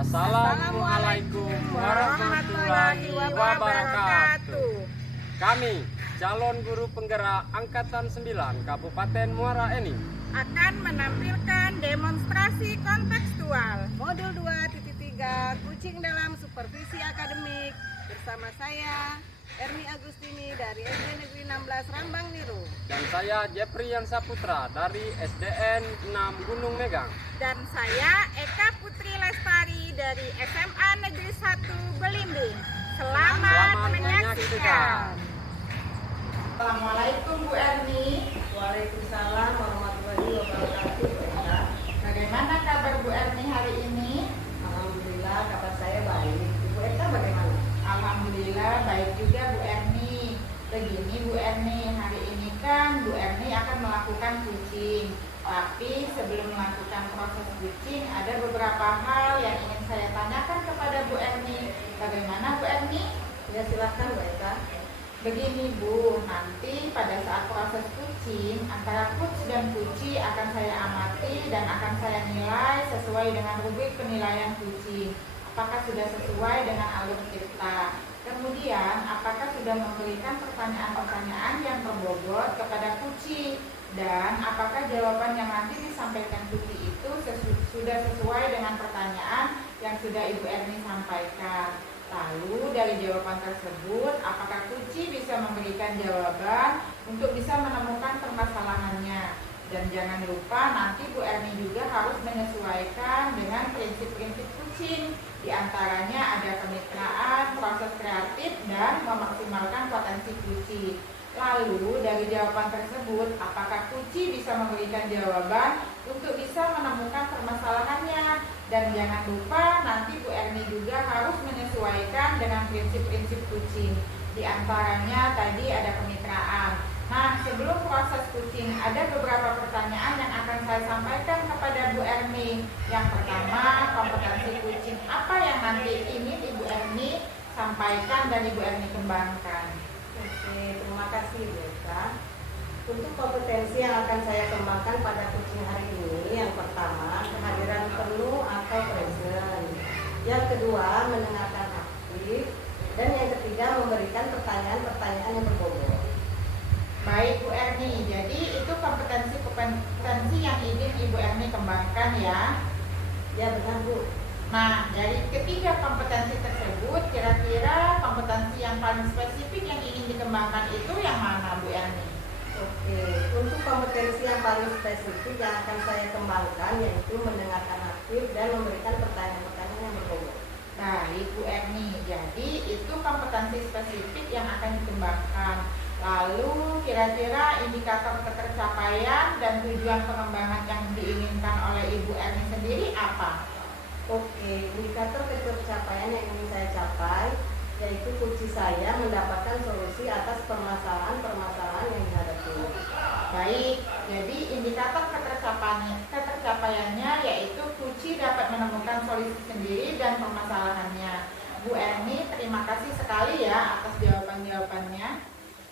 Assalamualaikum warahmatullahi wabarakatuh. Kami, calon guru penggerak Angkatan 9 Kabupaten Muara Enim, akan menampilkan demonstrasi kontekstual Modul 2.3 Kucing dalam Supervisi Akademik bersama saya Erni Agustini dari SD Negeri 16 Rambang Niru, dan saya Jepri Yansaputra dari SDN 6 Gunung Megang, dan saya Eka Putri Lestari dari SMA Negeri 1 Belimbing. Selamat menyaksikan. Assalamualaikum Bu Erni. Waalaikumsalam warahmatullahi wabarakatuh. Bagaimana kabar Bu Erni hari ini? Alhamdulillah kabar saya baik. Ibu Eka bagaimana? Alhamdulillah baik juga Bu Erni. Begini Bu Erni, hari ini kan Bu Erni akan melakukan kucing. Tapi sebelum melakukan proses kucing ada beberapa hal yang ingin saya tanyakan kepada Bu Erni. Bagaimana Bu Erni? Ya silakan Bu Eka. Begini Bu, nanti pada saat proses kucing antara coach dan kuci akan saya amati dan akan saya nilai sesuai dengan rubrik penilaian kucing. Apakah sudah sesuai dengan alur kita? Kemudian, apakah sudah memberikan pertanyaan-pertanyaan yang berbobot kepada kuci? Dan apakah jawaban yang nanti disampaikan kuci itu sudah sesuai dengan pertanyaan yang sudah Ibu Erni sampaikan? Lalu dari jawaban tersebut, apakah kuci bisa memberikan jawaban untuk bisa menemukan permasalahannya? Dan jangan lupa nanti Bu Erni juga harus menyesuaikan dengan prinsip-prinsip kucing. Di antaranya ada kemitraan, proses kreatif, dan memaksimalkan potensi kucing. Lalu dari jawaban tersebut, apakah kuci bisa memberikan jawaban untuk bisa menemukan permasalahannya? Dan jangan lupa nanti Bu Erni juga harus menyesuaikan dengan prinsip-prinsip kucing. Di antaranya tadi ada kemitraan. Nah, sebelum proses kucing ada beberapa pertanyaan yang akan saya sampaikan kepada Bu Erni. Yang pertama, kompetensi kucing apa yang nanti ingin Ibu Erni sampaikan dan Ibu Erni kembangkan? Oke, terima kasih Bu Eka. Untuk kompetensi yang akan saya kembangkan pada kucing hari ini, yang pertama, kehadiran penuh atau present. Yang kedua, mendengarkan aktif. Dan yang ketiga, memberikan pertanyaan-pertanyaan yang berbobot. Baik Bu Erni, jadi itu kompetensi yang ingin Ibu Erni kembangkan ya? Ya benar Bu. Nah, dari ketiga kompetensi tersebut, kira-kira kompetensi yang paling spesifik yang ingin dikembangkan itu yang mana Bu Erni? Oke, untuk kompetensi yang paling spesifik yang akan saya kembangkan yaitu mendengarkan aktif dan memberikan pertanyaan-pertanyaan yang berbobot. Baik Bu Erni, jadi itu kompetensi spesifik yang akan dikembangkan. Lalu kira-kira indikator ketercapaian dan tujuan pengembangan yang diinginkan oleh Ibu Erni sendiri apa? Oke, indikator ketercapaian yang ingin saya capai yaitu kucing saya mendapatkan solusi atas permasalahan-permasalahan yang dihadapi. Baik, jadi indikator ketercapaiannya yaitu kucing dapat menemukan solusi sendiri dan permasalahannya. Bu Erni, terima kasih sekali ya atas jawaban-jawabannya.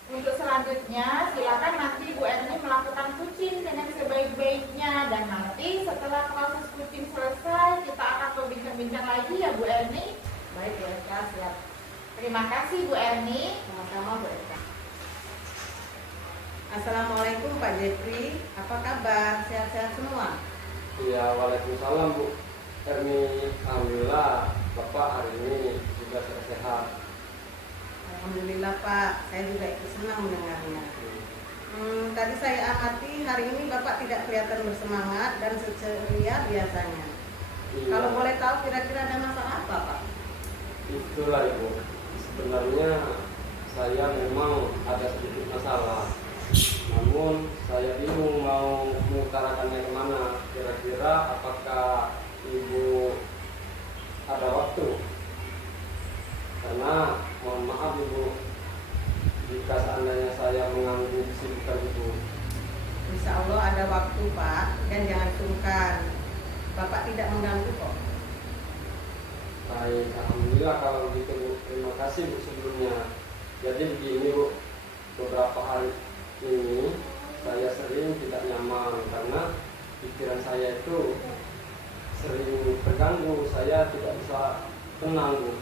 Untuk selanjutnya, silakan nanti Bu Erni melakukan kucing dengan sebaik-baiknya. Dan nanti setelah proses kucing selesai, kita akan berbincang-bincang lagi ya Bu Erni. Baik Bu Eka, siap. Terima kasih Bu Erni. Sama-sama Bu Eka. Assalamualaikum Pak Jepri, apa kabar? Sehat-sehat semua? Iya, waalaikumsalam Bu Erni. Alhamdulillah Bapak hari ini juga sehat. Alhamdulillah Pak, saya juga ikut senang mendengarnya. Tadi saya amati hari ini Bapak tidak kelihatan bersemangat dan seceria biasanya. Iya. Kalau boleh tahu kira-kira ada masalah apa Pak? Itulah Ibu, sebenarnya saya memang ada sedikit masalah, namun saya bingung mau mengutarakannya kemana. Kira-kira apakah Ibu ada waktu? Karena mohon maaf Ibu, jika seandainya saya mengganggu kesibukan Ibu. Insya Allah ada waktu Pak, dan jangan sungkan. Bapak tidak mengganggu kok. Baik, alhamdulillah kalau begitu Bu. Terima kasih Bu sebelumnya. Jadi begini Bu, beberapa hari ini saya sering tidak nyaman karena pikiran saya itu sering terganggu, saya tidak bisa tenang Bu.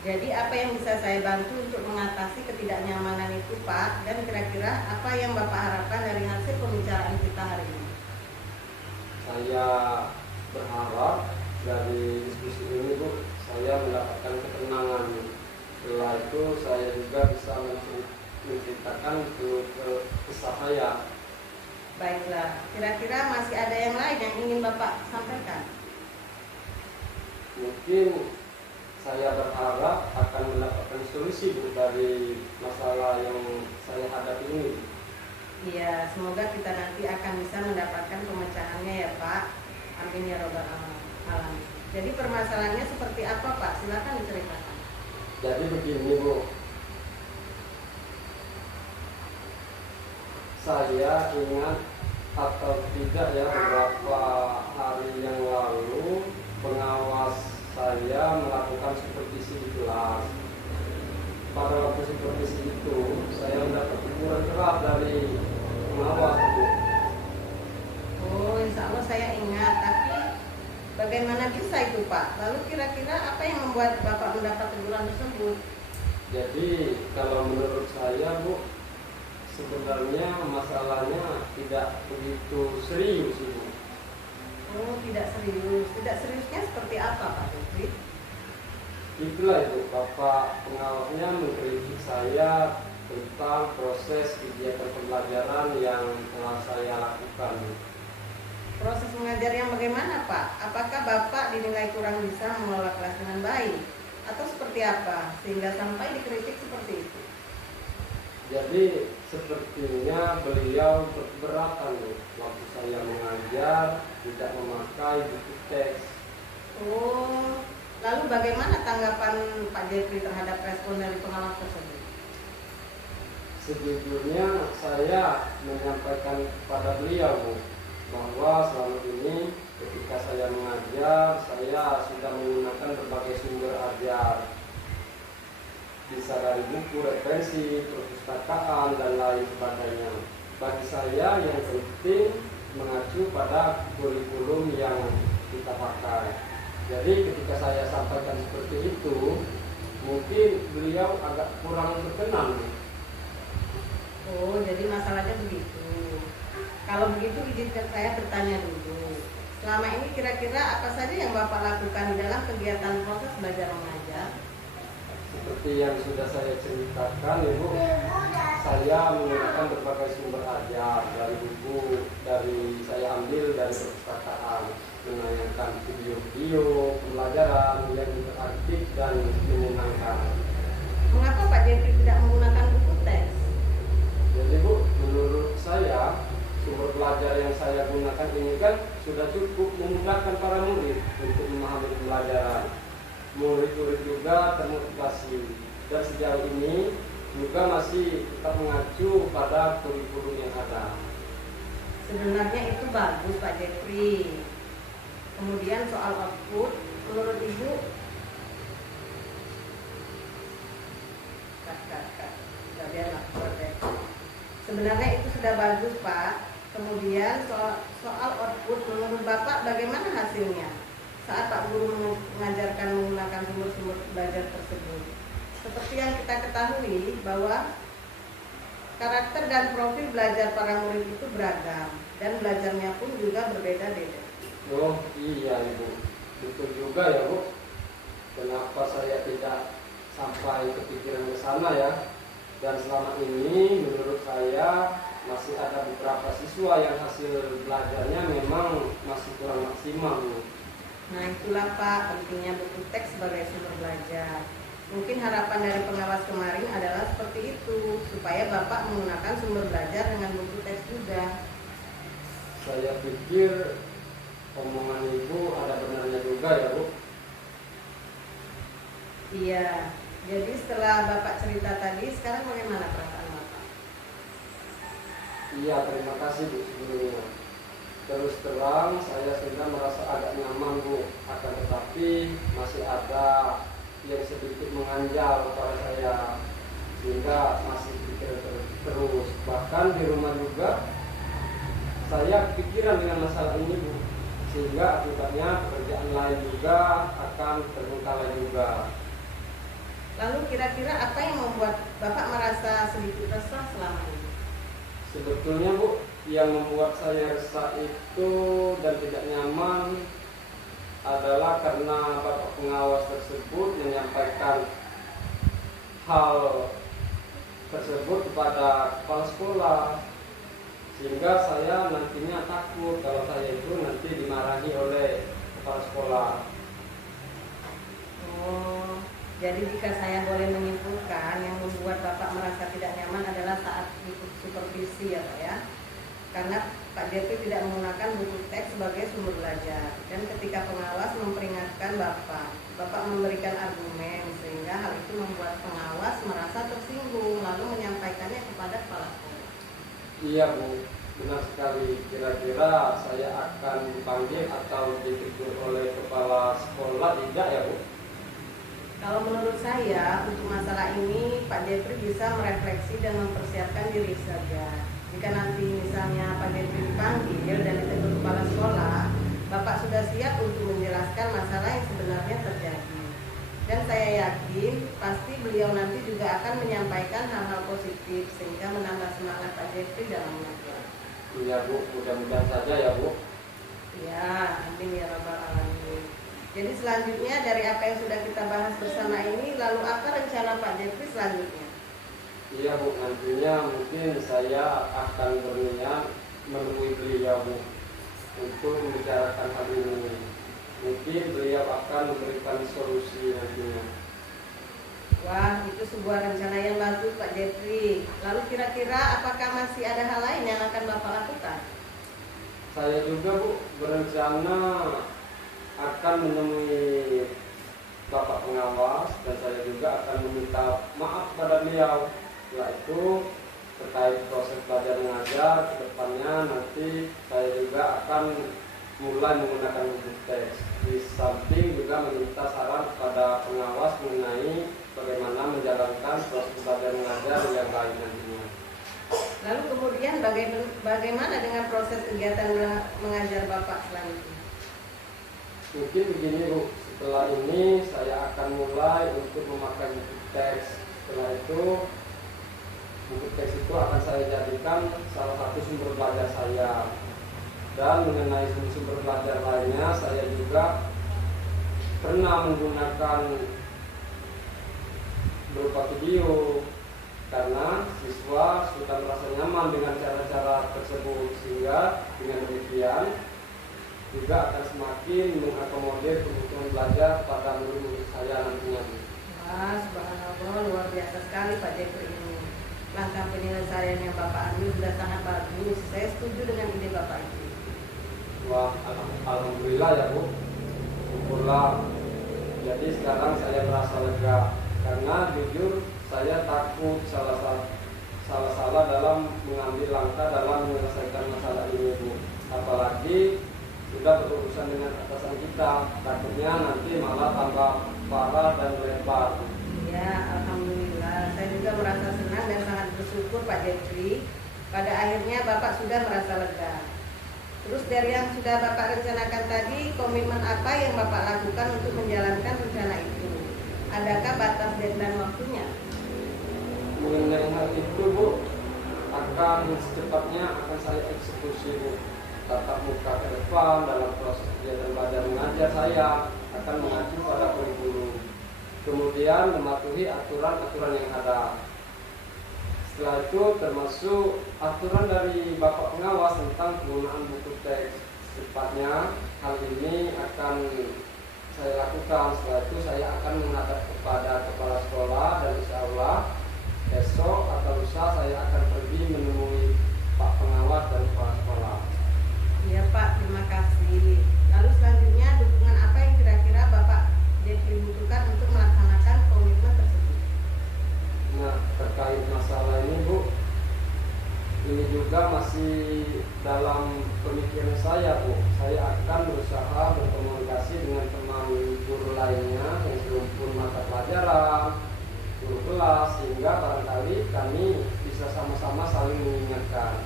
Jadi apa yang bisa saya bantu untuk mengatasi ketidaknyamanan itu Pak? Dan kira-kira apa yang Bapak harapkan dari hasil pembicaraan kita hari ini? Saya berharap dari diskusi ini Bu, saya mendapatkan ketenangan. Setelah itu saya juga bisa menceritakan ke kisah saya. Baiklah, kira-kira masih ada yang lain yang ingin Bapak sampaikan? Mungkin saya berharap akan mendapatkan solusi Bu dari masalah yang saya hadapi ini. Iya, semoga kita nanti akan bisa mendapatkan pemecahannya ya Pak. Amin ya robbal alamin. Jadi permasalahannya seperti apa Pak? Silakan diceritakan. Jadi begini Bu, saya ingat atau tidak ya, beberapa hari yang lalu pengawas saya melakukan supervisi di kelas. Pada waktu supervisi itu saya mendapat teguran keras dari pengawas Bu. Oh, insya Allah saya ingat, tapi bagaimana bisa itu Pak? Lalu kira-kira apa yang membuat Bapak mendapat teguran tersebut? Jadi kalau menurut saya Bu, sebenarnya masalahnya tidak begitu serius Bu. Oh, tidak serius. Tidak seriusnya seperti apa Pak Jeffrey? Itulah Ibu, Bapak pengawasnya mengkritik saya tentang proses kegiatan pembelajaran yang telah saya lakukan. Proses mengajar yang bagaimana Pak? Apakah Bapak dinilai kurang bisa mengelola kelas dengan baik? Atau seperti apa? Sehingga sampai dikritik seperti itu. Jadi sepertinya beliau keberatan waktu saya mengajar tidak memakai buku teks. Oh, lalu bagaimana tanggapan Pak Jeffrey terhadap respon dari pengawas tersebut? Sejujurnya saya menyampaikan kepada beliau Bu, bahwa selama ini ketika saya mengajar, saya sudah menggunakan berbagai sumber ajar, bisa dari buku, referensi, perpustakaan, dan lain sebagainya. Bagi saya yang penting mengacu pada kurikulum yang kita pakai. Jadi ketika saya sampaikan seperti itu, mungkin beliau agak kurang berkenan. Oh, jadi masalahnya begitu. Kalau begitu izinkan saya bertanya dulu. Selama ini kira-kira apa saja yang Bapak lakukan di dalam kegiatan proses belajar mengajar? Seperti yang sudah saya ceritakan Ibu, saya menggunakan berbagai sumber ajar dari buku, saya ambil dari perpustakaan, menayangkan video-video pembelajaran yang interaktif dan menyenangkan. Mengapa Pak Jeffrey tidak menggunakan buku teks? Jadi Bu, menurut saya sumber belajar yang saya gunakan ini kan sudah cukup memudahkan para murid untuk memahami pembelajaran. Murid-murid juga termotivasi, dan sejauh ini juga masih tetap mengacu pada kurikulum yang ada. Sebenarnya itu bagus Pak Jeffrey. Kemudian soal output, menurut Ibu, sebenarnya itu sudah bagus Pak. Kemudian soal output, menurut Bapak bagaimana hasilnya saat Pak Guru mengajarkan menggunakan sumber-sumber belajar tersebut? Seperti yang kita ketahui bahwa karakter dan profil belajar para murid itu beragam dan belajarnya pun juga berbeda-beda. Oh iya Ibu, betul juga ya Bu. Kenapa saya tidak sampai kepikiran ke sana ya? Dan selama ini menurut saya masih ada beberapa siswa yang hasil belajarnya memang masih kurang maksimal Bu. Nah itulah Pak pentingnya buku teks sebagai sumber belajar. Mungkin harapan dari pengawas kemarin adalah seperti itu, supaya Bapak menggunakan sumber belajar dengan buku teks juga. Saya pikir omongan Ibu ada benarnya juga ya Bu. Iya, jadi setelah Bapak cerita tadi, sekarang bagaimana perasaan Bapak? Iya, terima kasih Bu sebelumnya. Terus terang saya sudah merasa agak nyaman Bu, akan tetapi masih ada yang sedikit menganjal pada saya, sehingga masih pikir terus. Bahkan di rumah juga saya pikiran dengan masalah ini Bu. sehingga akibatnya pekerjaan lain juga akan terbengkalai juga. Lalu kira-kira apa yang membuat Bapak merasa sedikit resah selama ini? Sebetulnya Bu, yang membuat saya resah itu dan tidak nyaman adalah karena Bapak pengawas tersebut menyampaikan hal tersebut kepada kepala sekolah, sehingga saya nantinya takut kalau saya itu nanti dimarahi oleh kepala sekolah. Oh, jadi jika saya boleh menyimpulkan, yang membuat Bapak merasa tidak nyaman adalah saat ikut supervisi ya Pak ya. Karena Pak Jeffrey tidak menggunakan buku teks sebagai sumber belajar. Dan ketika pengawas memperingatkan Bapak memberikan argumen, sehingga hal itu membuat pengawas merasa tersinggung lalu menyampaikannya kepada kepala sekolah. Iya Bu, benar sekali. Kira-kira saya akan dipanggil atau ditegur oleh kepala sekolah tidak ya Bu? Kalau menurut saya, untuk masalah ini Pak Jeffrey bisa merefleksi dan mempersiapkan diri saja. Jika nanti misalnya Pak Jeffrey dipanggil dan ditegur kepala sekolah, Bapak sudah siap untuk menjelaskan masalah yang sebenarnya terjadi. Dan saya yakin pasti beliau nanti juga akan menyampaikan hal-hal positif sehingga menambah semangat Pak Jeffrey dalam mengajar. Iya Bu, mudah-mudahan saja ya Bu. Ya, amin ya rabbal alamin. Jadi selanjutnya dari apa yang sudah kita bahas bersama ini, lalu apa rencana Pak Jeffrey selanjutnya? Iya Bu, nantinya mungkin saya akan berniat menemui beliau Bu untuk membicarakan hal ini. Mungkin beliau akan memberikan solusi nantinya. Wah, itu sebuah rencana yang bagus Pak Jeffrey. Lalu kira-kira apakah masih ada hal lain yang akan Bapak lakukan? Saya juga Bu berencana akan menemui Bapak pengawas dan saya juga akan meminta maaf pada beliau. Setelah itu terkait proses belajar mengajar ke depannya nanti saya juga akan mulai menggunakan buku teks. Di samping juga meminta saran kepada pengawas mengenai bagaimana menjalankan proses belajar mengajar yang lain nantinya. Lalu kemudian bagaimana dengan proses kegiatan mengajar Bapak selanjutnya? Mungkin begini Bu, setelah ini saya akan mulai untuk memakai buku teks. Setelah itu buku teks itu akan saya jadikan salah satu sumber belajar saya. Dan mengenai sumber belajar lainnya, saya juga pernah menggunakan berupa video karena siswa sudah merasa nyaman dengan cara-cara tersebut, sehingga dengan demikian juga akan semakin mengakomodir kebutuhan belajar pada murid-murid saya nantinya. Wah, subhanallah, luar biasa sekali Pak Jeffrey ini. Langkah penyelesaian yang Bapak ambil sudah sangat bagus. Saya setuju dengan ide Bapak itu. Wah, alhamdulillah ya Bu. Syukurlah. Jadi sekarang saya merasa lega karena jujur saya takut salah dalam mengambil langkah dalam menyelesaikan masalah ini Bu. Apalagi sudah berurusan dengan atasan kita, takutnya nanti malah tambah parah dan lebar. Ya, alhamdulillah. Saya juga merasa senang dan sangat bersyukur Pak Jeffrey. Pada akhirnya Bapak sudah merasa lega. Terus dari yang sudah Bapak rencanakan tadi, komitmen apa yang Bapak lakukan untuk menjalankan rencana itu? Adakah batas deadline waktunya? Mengenai hal itu Bu, akan secepatnya akan saya eksekusi Bu. Tatap muka ke depan dalam proses kegiatan belajar mengajar saya akan mengacu pada kurikulum. Kemudian mematuhi aturan-aturan yang ada. Setelah itu termasuk aturan dari Bapak pengawas tentang penggunaan buku teks. Secepatnya hal ini akan saya lakukan. Setelah itu saya akan menghadap kepada kepala sekolah dan insya Allah besok atau lusa saya akan pergi menemui Pak pengawas dan kepala sekolah. Iya Pak, terima kasih. Lalu selanjutnya dukungan apa yang kira-kira Bapak Jeffrey butuhkan untuk melaksanakan komitmen tersebut? Nah, terkait masalah ini Bu, ini juga masih dalam pemikiran saya Bu. Saya akan berusaha berkomunikasi dengan teman guru lainnya yang serumpun mata pelajaran, guru kelas, sehingga barangkali kami bisa sama-sama saling mengingatkan.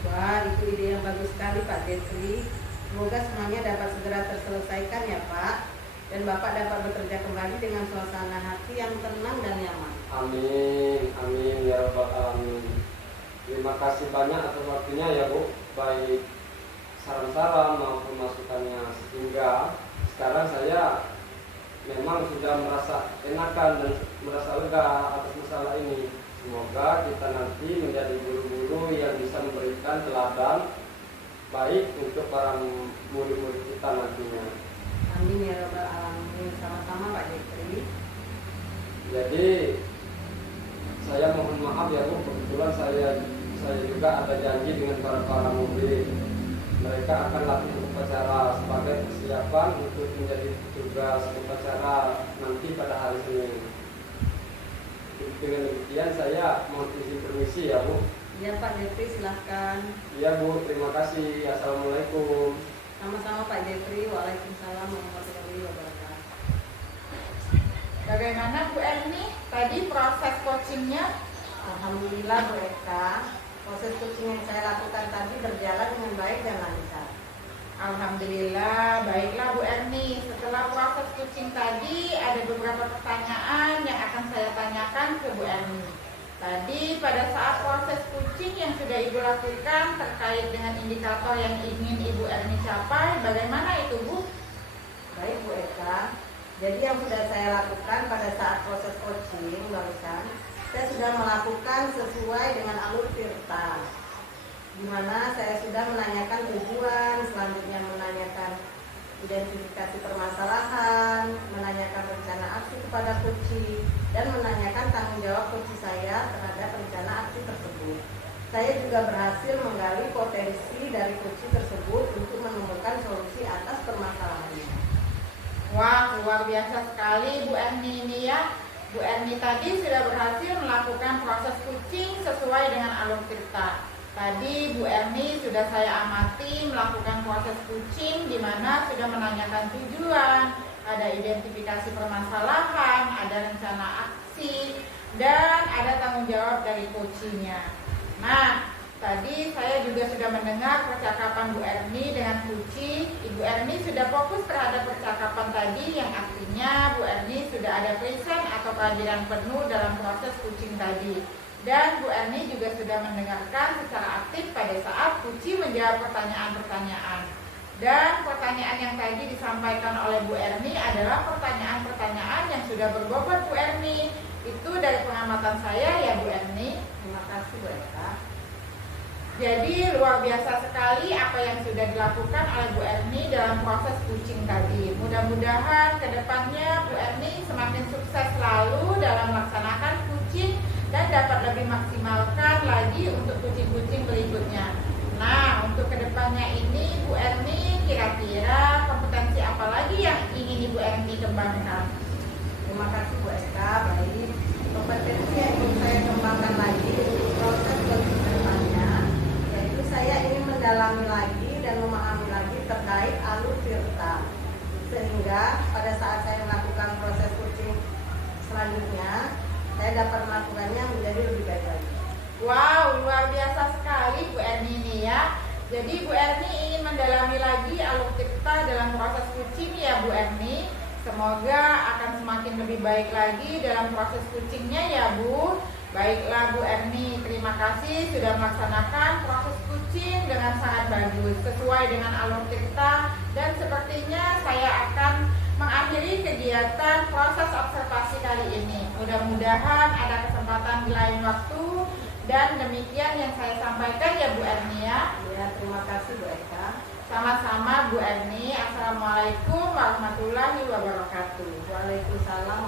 Wah, itu ide yang bagus sekali Pak Jeffrey. Semoga semuanya dapat segera terselesaikan ya Pak, dan Bapak dapat bekerja kembali dengan suasana hati yang tenang dan nyaman. Amin, amin ya rabbal alamin. Terima kasih banyak atas waktunya ya Bu, baik saran-saran maupun masukannya, sehingga sekarang saya memang sudah merasa enakan dan merasa lega atas masalah ini. Semoga kita nanti menjadi guru-guru yang bisa memberikan teladan baik untuk para murid-murid kita nantinya. Amin ya rabbal alamin. Sama-sama Pak Jeffrey. Jadi saya mohon maaf ya Bu, kebetulan saya juga ada janji dengan para murid. Mereka akan latih upacara sebagai persiapan untuk menjadi tugas upacara nanti pada hari Senin. Dengan demikian saya mohon izin permisi ya Bu. Ya Pak Jeffrey, silahkan. Iya Bu, terima kasih. Assalamualaikum. Sama-sama Pak Jeffrey. Waalaikumsalam warahmatullahi wabarakatuh. Bagaimana Bu Erni tadi proses coachingnya? Alhamdulillah Bu Eka, proses coaching yang saya lakukan tadi berjalan dengan baik dan lancar. Alhamdulillah, baiklah Bu Erni. Setelah proses coaching tadi, ada beberapa pertanyaan yang akan saya tanyakan ke Bu Erni. Tadi pada saat proses coaching yang sudah Ibu lakukan terkait dengan indikator yang ingin Ibu Erni capai, bagaimana itu Bu? Baik Bu Eka, jadi yang sudah saya lakukan pada saat proses coaching barusan, saya sudah melakukan sesuai dengan alur Tirta, di mana saya sudah menanyakan tujuan, selanjutnya menanyakan identifikasi permasalahan, menanyakan rencana aksi kepada coach, dan menanyakan tanggung jawab coach saya terhadap rencana aksi tersebut. Saya juga berhasil menggali potensi dari coach tersebut untuk menemukan solusi atas permasalahannya. Wah, luar biasa sekali Bu Erni ini ya. Bu Erni tadi sudah berhasil melakukan proses coaching sesuai dengan alur Tirta. Tadi Bu Erni sudah saya amati melakukan proses coaching di mana sudah menanyakan tujuan, ada identifikasi permasalahan, ada rencana aksi, dan ada tanggung jawab dari coachingnya. Nah, tadi saya juga sudah mendengar percakapan Bu Erni dengan coaching. Ibu Erni sudah fokus terhadap percakapan tadi yang artinya Bu Erni sudah ada present atau kehadiran penuh dalam proses coaching tadi. Dan Bu Erni juga sudah mendengarkan secara aktif pada saat Kuci menjawab pertanyaan-pertanyaan. Dan pertanyaan yang tadi disampaikan oleh Bu Erni adalah pertanyaan-pertanyaan yang sudah berbobot Bu Erni. Itu dari pengamatan saya ya Bu Erni. Terima kasih Bu Eka. Jadi luar biasa sekali apa yang sudah dilakukan oleh Bu Erni dalam proses coaching tadi. Mudah-mudahan kedepannya Bu Erni semakin sukses selalu dalam melaksanakan coaching dan dapat lebih maksimalkan lagi untuk kucing-kucing berikutnya. Nah, untuk kedepannya ini Bu Erni kira-kira kompetensi apa lagi yang ingin Ibu Erni kembangkan? Terima kasih Bu Eka. Baik, kompetensi yang ingin saya kembangkan lagi untuk proses coaching kedepannya, yaitu saya ingin mendalami lagi dan memahami lagi terkait alur Tirta, sehingga pada saat saya melakukan proses coaching selanjutnya saya dapat melakukannya menjadi lebih baik lagi. Wow, luar biasa sekali Bu Erni ini ya. Jadi Bu Erni ingin mendalami lagi alur Tirta dalam proses coaching ya Bu Erni. Semoga akan semakin lebih baik lagi dalam proses coachingnya ya Bu. Baiklah Bu Erni, terima kasih sudah melaksanakan proses coaching dengan sangat bagus sesuai dengan alur Tirta, dan sepertinya saya akan mengakhiri kegiatan proses observasi kali ini. Mudah-mudahan ada kesempatan di lain waktu, dan demikian yang saya sampaikan ya Bu Erni ya. Ya, terima kasih Bu Eka. Sama-sama Bu Erni. Assalamualaikum warahmatullahi wabarakatuh. Waalaikumsalam